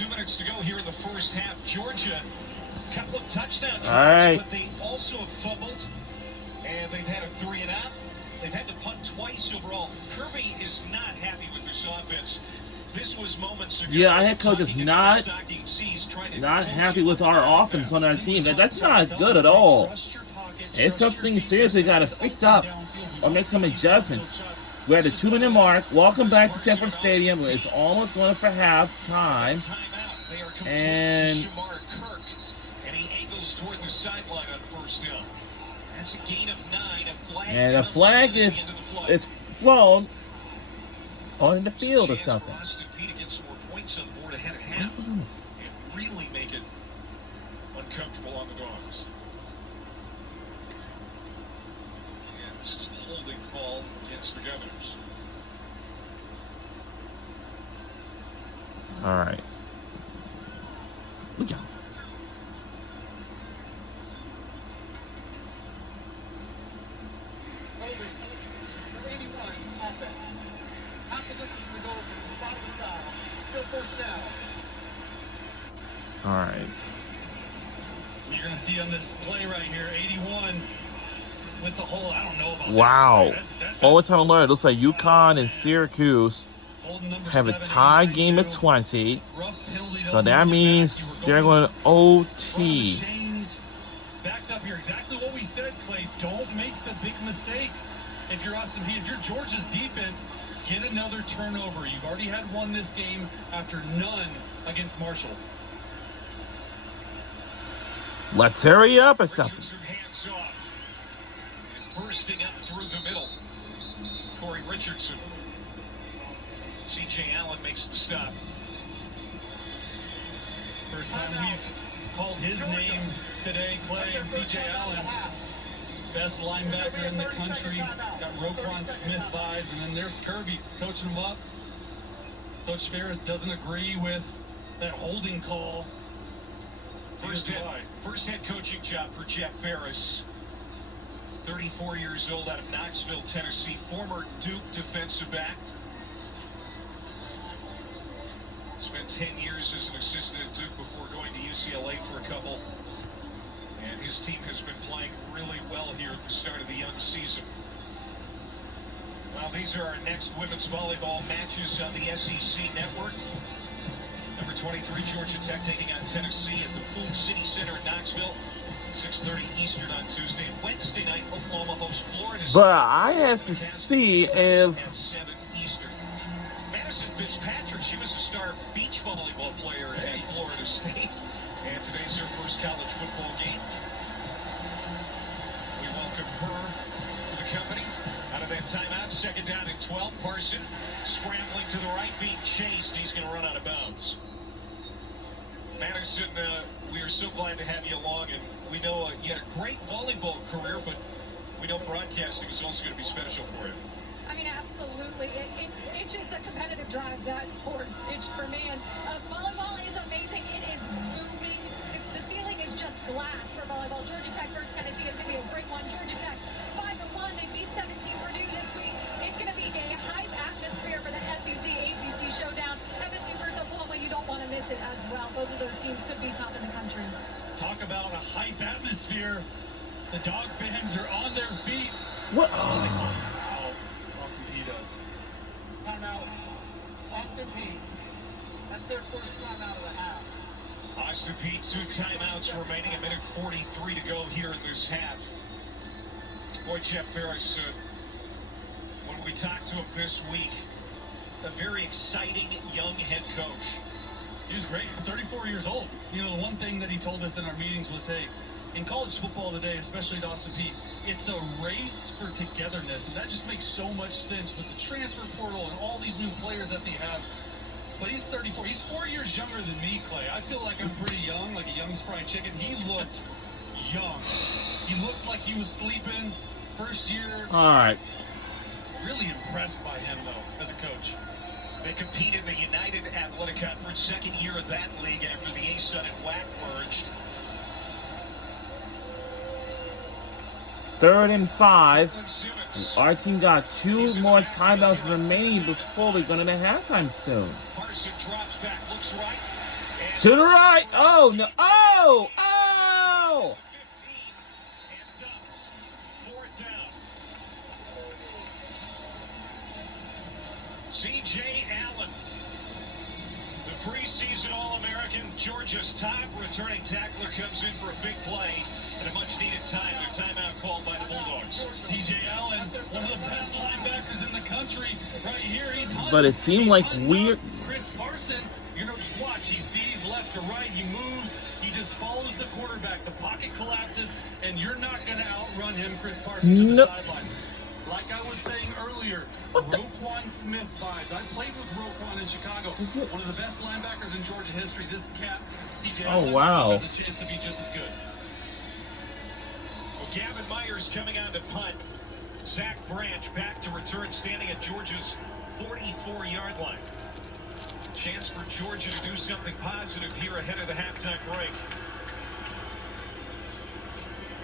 2 minutes to go here in the first half. Georgia, a couple of touchdown drives, but they also have fumbled, and they've had a 3-and-out. They've had to punt twice overall. Kirby is not happy with this offense. This was moments ago. Yeah, our head coach is not happy with our offense on our team. That's not good at all. It's something serious we got to fix up or make some adjustments. We're at the 2-minute mark. Welcome back to Sanford Stadium. It's almost going for half time. And he angles toward the sideline on first down. That's a gain of 9. A flag is flown on the field or something. Austin Peay to get some more points on the board ahead of half and really make it uncomfortable on the Dogs. And this is a holding call against the Governors. All right. Good job. All right. You're going to see on this play right here, 81 with the whole, I don't know about wow. Overtime alert. Looks like UConn and Syracuse have a tie game at 20. So that means they're going to OT. Backed up here. Exactly what we said, Clay. Don't make the big mistake. If you're Austin Peay, if you're Georgia's defense, get another turnover. You've already had one this game after none against Marshall. Let's hurry up or something. Hands off. And bursting up through the middle. Corey Richardson. C.J. Allen makes the stop. First time we've called his name today, Clay. C.J. Allen, best linebacker in the country. Got Roquan Smith vibes, and then there's Kirby coaching him up. Coach Ferris doesn't agree with that holding call. First head coaching job for Jeff Ferris. 34 years old, out of Knoxville, Tennessee. Former Duke defensive back. Spent 10 years as an assistant at Duke before going to UCLA for a couple. And his team has been playing really well here at the start of the young season. Well, these are our next women's volleyball matches on the SEC Network. Number 23, Georgia Tech taking on Tennessee at the Food City Center in Knoxville. 6:30 Eastern on Tuesday. Wednesday night, Oklahoma hosts Florida State. But I have to see if... At 7 Eastern. Madison Fitzpatrick, she was a star beach volleyball player at Florida State. And today's her first college football game. We welcome her to the company. Out of that timeout, second down and 12. Parson scrambling to the right, being chased. He's going to run out of bounds. Madison, we are so glad to have you along, and we know you had a great volleyball career, but we know broadcasting is also going to be special for you. I mean, absolutely. It's just the competitive drive that sports itch for me. And volleyball is amazing. It is booming. The ceiling is just glass for volleyball. Georgia Tech versus Tennessee is going to be a great one. Georgia Tech is 5-1. They beat 17 Purdue this week. It's going to be a hype atmosphere for the SEC ACC showdown. MSU versus Oklahoma, you don't want to miss it as well. Both of those teams could be top in the country. Talk about a hype atmosphere. The Dog fans are on their feet. What? Austin Peay does. Timeout. Austin Peay. That's their first timeout of the half. Austin Peay, 2 timeouts remaining, 1:43 to go here in this half. Boy, Jeff Ferris, when we talked to him this week, a very exciting young head coach. He was great. He's 34 years old. You know, the one thing that he told us in our meetings was, hey, in college football today, especially at Austin Peay, it's a race for togetherness. And that just makes so much sense with the transfer portal and all these new players that they have. But he's 34. He's 4 years younger than me, Clay. I feel like I'm pretty young, like a young spry chicken. He looked young. He looked like he was sleeping. First year. All right. Really impressed by him, though, as a coach. They compete in the United Athletic Conference, second year of that league after the ASUN and WAC merged. 3rd and 5. And Simmons. our team got 2 more timeouts remaining before we're going to be halftime soon. Parson drops back, looks right. And To the right. Oh, no. Oh! Oh! 15 and dumped. 4th down. C.J. Allen, the preseason All-American, Georgia's top returning tackler, comes in for a big play and a much-needed time. A timeout called by the Bulldogs. C.J. Allen, one of the best linebackers in the country, right here. He's hunting. But it seemed He's like hunting we're- up Chris Parson. You know, just watch. He sees left to right. He moves. He just follows the quarterback. The pocket collapses, and you're not going to outrun him, Chris Parson, to the Nope. sideline. Like I was saying earlier, Roquan Smith vibes. I played with Roquan in Chicago. One of the best linebackers in Georgia history. This cat, C.J. Oh, Allen, wow. has a chance to be just as good. Well, Gavin Myers coming on to punt. Zach Branch back to return, standing at Georgia's 44-yard line. Chance for Georgia to do something positive here ahead of the halftime break.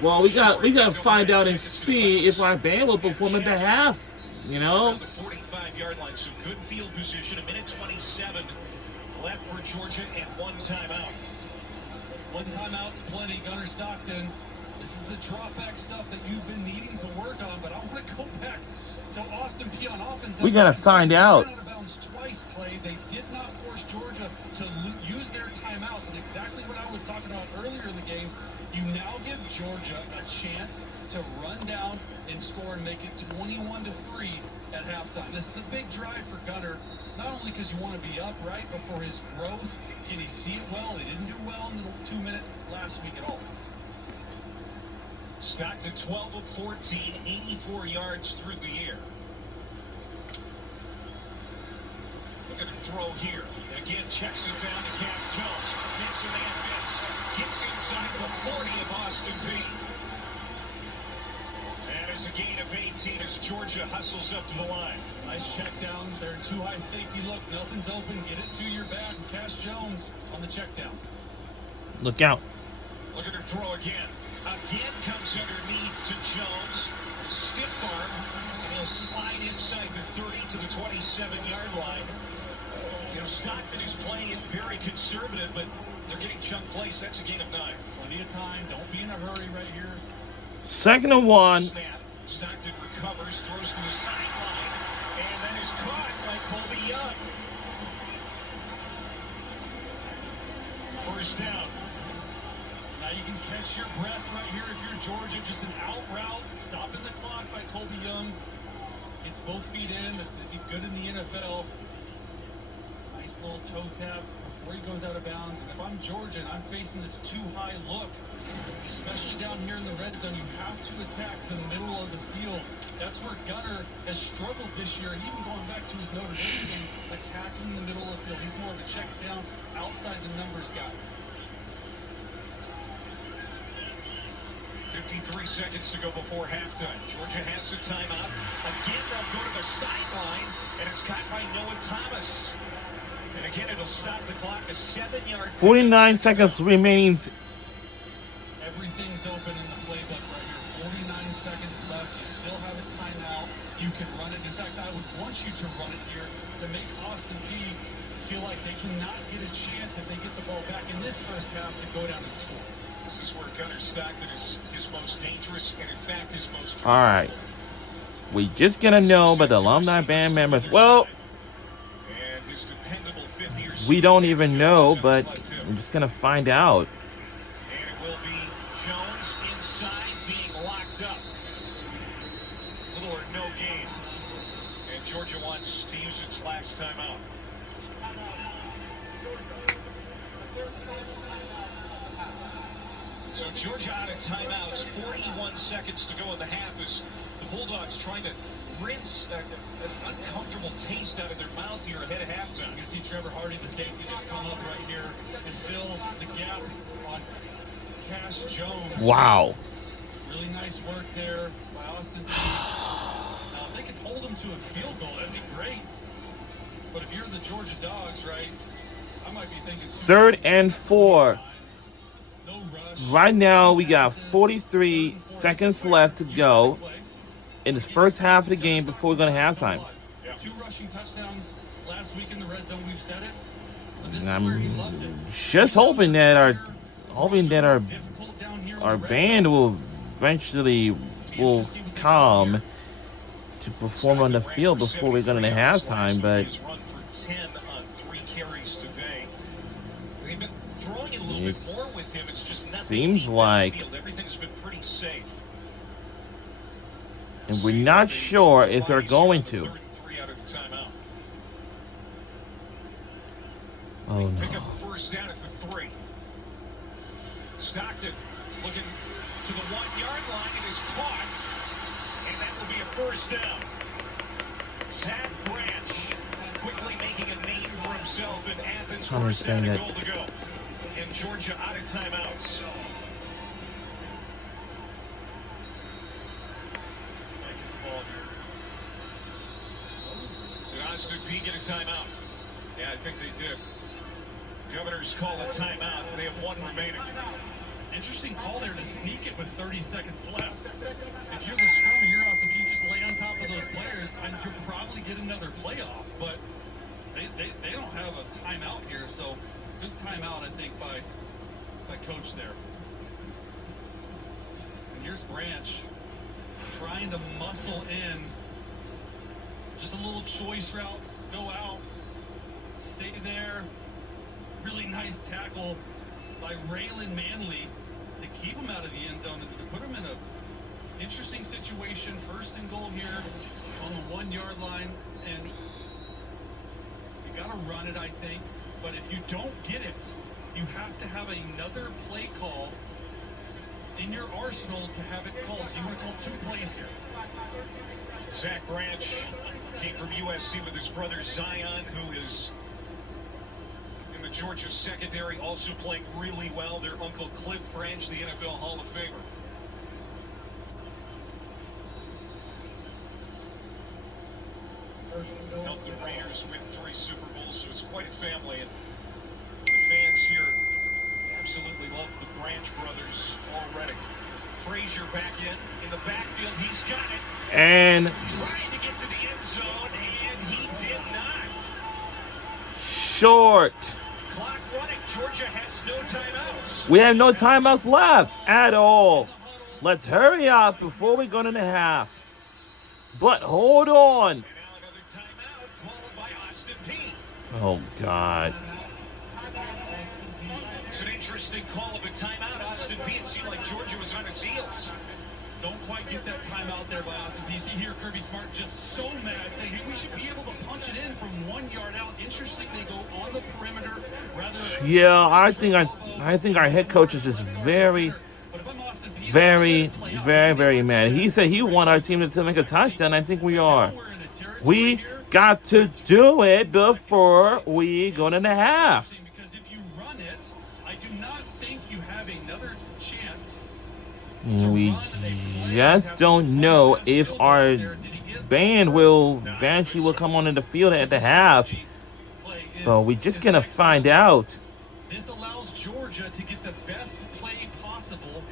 Well, we got to find out and see if our band will perform at the half. You know? Around the 45-yard line, so good field position. 1:27 left for Georgia and 1 timeout. One timeout's plenty. Gunnar Stockton, this is the drop back stuff that you've been needing to work on, but I want to go back to Austin Peay on offense. We gotta find out. Out of bounds twice, Clay. They did not force Georgia to use their timeouts, and exactly what I was talking about earlier in the game. You now give Georgia a chance to run down and score and make it 21-3 at halftime. This is a big drive for Gunnar, not only because you want to be up, right, but for his growth. Can he see it well? They didn't do well in the 2-minute last week at all. Stockton 12 of 14, 84 yards through the air. Look at the throw here. And again, checks it down to Cash Jones. Makes a man miss. Gets inside the 40 of Austin Peay. That is a gain of 18 as Georgia hustles up to the line. Nice check down. They're in too high safety look. Nothing's open. Get it to your back. And Cash Jones on the check down. Look out. Look at her throw again. Again comes underneath to Jones. A stiff arm. And he'll slide inside the 30 to the 27-yard line. You know, Stockton is playing it very conservative, but they're getting chunk plays. That's a gain of 9. Plenty of time. Don't be in a hurry right here. 2nd and 1. Snap. Stockton recovers, throws to the sideline, and then is caught by Colby Young. First down. Now you can catch your breath right here if you're Georgia. Just an out route, stopping the clock by Colby Young. Gets both feet in. That'd be good in the NFL. Nice little toe tap before he goes out of bounds. And if I'm Georgia and I'm facing this too high look, especially down here in the red zone, you have to attack the middle of the field. That's where Gunnar has struggled this year. And even going back to his Notre Dame game, attacking the middle of the field. He's more of a check down, outside the numbers guy. 53 seconds to go before halftime. Georgia has a timeout. Again, they'll go to the sideline, and it's caught by Noah Thomas. And again, it'll stop the clock. A 7-yard. 49 seconds remaining. Everything's open in the playbook right here. 49 seconds left. You still have a timeout. You can run it. In fact, I would want you to run it here to make Austin Peay feel like they cannot get a chance if they get the ball back in this first half to go down and score. This is where Gunnar Stockton is his most dangerous and, in fact, his most. All right. We just gonna know about the alumni band members. Well, And his dependable 50-year we don't even know, but we're just gonna find out. And it will be Jones inside being locked up. Little or no gain. And Georgia wants to use its last timeout. So Georgia out of timeouts, 41 seconds to go in the half as the Bulldogs trying to rinse an uncomfortable taste out of their mouth here ahead of halftime. You can see Trevor Hardy, the safety, just come up right here and fill the gap on Cash Jones. Wow. Really nice work there by Austin Peay. Now, if they could hold him to a field goal, that'd be great. But if you're the Georgia Dogs, right, I might be thinking 3rd and 4. no rush. right now we got 43 seconds left to go in the first half of the game before we're going to halftime. 2 rushing touchdowns last week in the red zone. We've said it. But this And is where he loves it. I'm just hoping that our Difficult down here in our the red band zone. will eventually come to perform on the field before we go into halftime, but He's run for 10 on 3 carries today. They've been throwing it a little it bit more with him. It's just nothing seems deep like, downfield. Everything's been pretty safe. and we're not sure if they're going to. 3rd and 3 out of the timeout. Oh Pick no. up the first down at the 3. Stockton looking to the 1-yard line. It is caught, and that will be a first down. Zach Branch quickly making a name for himself in Athens. I First down understand and goal to go. And Georgia out of timeouts. Did Austin Peay get a timeout? Yeah, I think they did. Governors call a timeout. They have 1 remaining. Interesting call there to sneak it with 30 seconds left. If you're the scrum and you're Austin Peay, just lay on top of those players, and you'll probably get another playoff. But they don't have a timeout here, so good timeout, I think, by coach there. And here's Branch trying to muscle in. Just a little choice route, go out, stay there. Really nice tackle by Raylan Manley to keep him out of the end zone and to put him in a interesting situation. 1st and goal here on the 1-yard line, and you got to run it, I think. But if you don't get it, you have to have another play call in your arsenal to have it called. So you want to call 2 plays here. Zach Branch came from USC with his brother Zion, who is in the Georgia secondary, also playing really well. Their uncle Cliff Branch, the NFL Hall of Famer. Helped the Raiders win 3 Super Bowls, so it's quite a family. And the fans here absolutely love the Branch brothers already. Frazier back in the backfield. He's got it. And Trying to get to the end zone, and he did not. short. Clock running. Georgia has no timeouts. We have no timeouts left at all. Let's hurry up before we go into half. But hold on. And now another timeout called by Austin Peay. Oh God. It's an interesting call of a timeout. Austin Peay. It seemed like Georgia was on its heels. Don't quite get that timeout there by Austin Peay. See here, Kirby Smart just so mad, saying, hey, we should be able to punch it in from 1 yard out. Interesting, they go on the perimeter rather than... Yeah, I think our head coach is just very mad. He said he want our team to make a touchdown. I think we are. We got to do it before we go into half. Because if you run it, I do not think you have another chance. We just don't know if our band will eventually come on in the field at the half. But we just gonna find out. This allows Georgia to get the best play possible.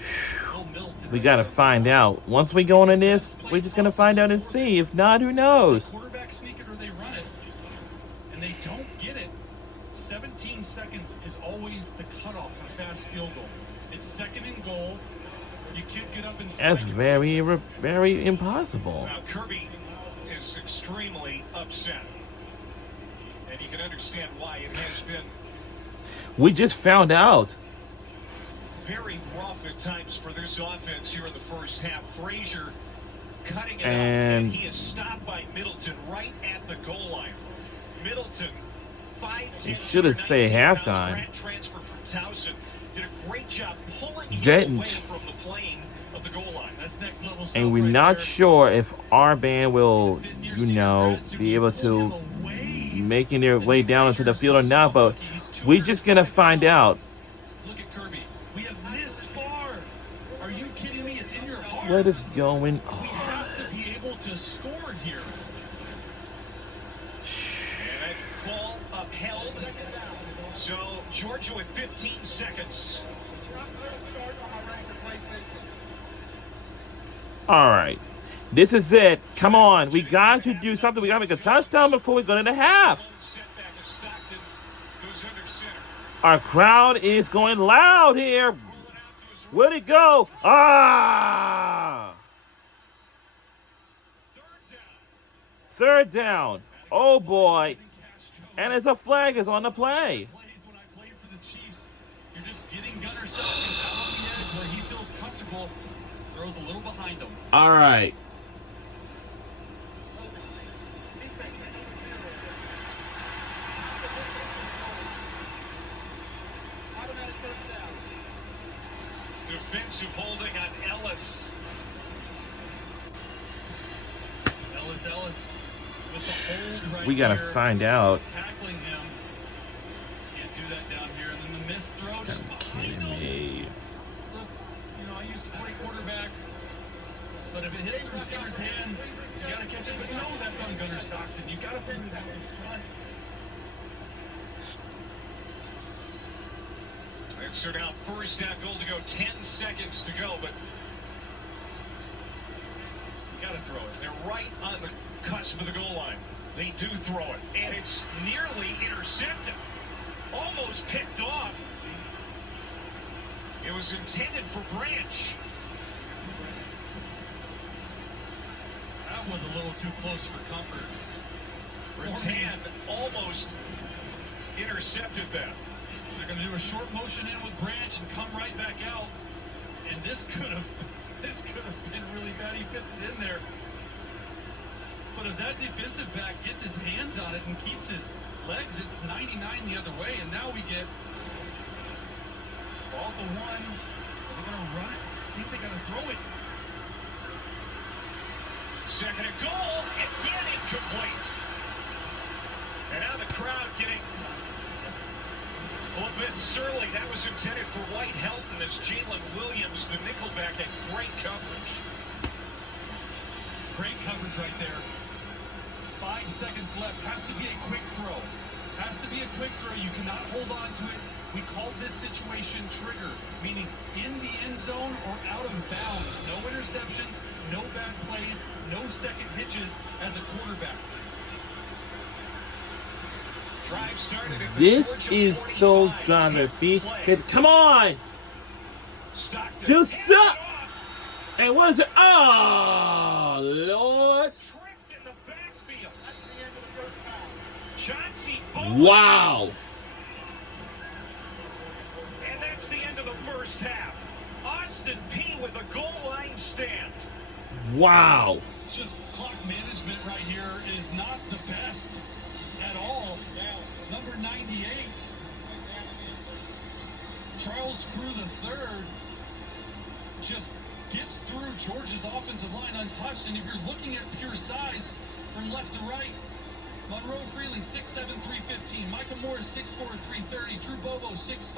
We gotta find out. Once we go on this, we're just gonna find out and see. If not, who knows? Quarterback sneak it or they run it, and they don't get it. 17 seconds is always the cutoff for fast field goal. It's 2nd and goal. You can't get up and That's very impossible. Now Kirby is extremely upset, and you can understand why. It has been We just found out. very rough at times for this offense here in the first half. Frazier cutting it And- up, and he is stopped by Middleton right at the goal line. Middleton, 5'10", should have said 219 pounds, halftime. grad transfer from Towson, did a great job pulling him Didn't. away from the plane of the goal line. That's next level stuff And we're right not there. sure if our band will, be able to making their way down into the field or not, but we're just gonna find out. Look at Kirby. We have this far. Are you kidding me? It's in your heart. What is going We on? have to be able to score here. And that call upheld. So Georgia with 15 seconds I'm going to start on my ready for play section. All right. This is it. Come on. We got to do something. We got to make a touchdown before we go into half. Setback as Stockton goes under center. Our crowd is going loud here. Rolling out to his right. Where'd it go? Ah! Third down. Third down. Oh, boy. And it's a flag is on the play. Plays when I played for the Chiefs, you're just getting Gunner Stockton out on the edge where he feels comfortable. Throws a little behind him. All right. Automatic first down. Defensive holding on Ellis. Ellis with the hold right We got to here. find out. Tackling him. Can't do that down here. And then the missed throw just behind Kidding him. me. Look, I used to play quarterback. But if it hits the receiver's hands, you got to catch it. But no, that's on Gunner Stockton. You got to put it out in front. And so now first down goal to go. 10 seconds to go, but You got to throw it. they're right on the cusp of the goal line. They do throw it, and it's nearly intercepted. Almost picked off. It was intended for Branch. That was a little too close for comfort. Rattan almost intercepted that. They're going to do a short motion in with Branch and come right back out. And this could have been really bad. He fits it in there. But if that defensive back gets his hands on it and keeps his legs, it's 99 the other way. And now we get ball to one. Are they going to run it? I think they got to throw it. Second and goal, again incomplete. And now the crowd getting a little bit surly. That was intended for White Helton as Jalen Williams, the nickelback, had great coverage. Great coverage right there. 5 seconds left. Has to be a quick throw. Has to be a quick throw. You cannot hold on to it. We called this situation trigger, meaning in the end zone or out of bounds. No interceptions, no bad plays, no second hitches as a quarterback. Drive started at the This Georgia is so 45. drama. Play. Come on. Stockton. Do suck. And what is it? Oh, Lord. Tripped in the backfield. That's the end of the first half. Chauncey Bowman. Wow. And that's the end of the first half. Austin P with a goal line stand. Wow. Just clock management right here is not the best at all. Number 98, Charles Crew III, just gets through Georgia's offensive line untouched. And if you're looking at pure size from left to right, Monroe Freeling 6'7", 315, Micah Morris 6'4", 330, Drew Bobo 6'5",